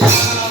Hare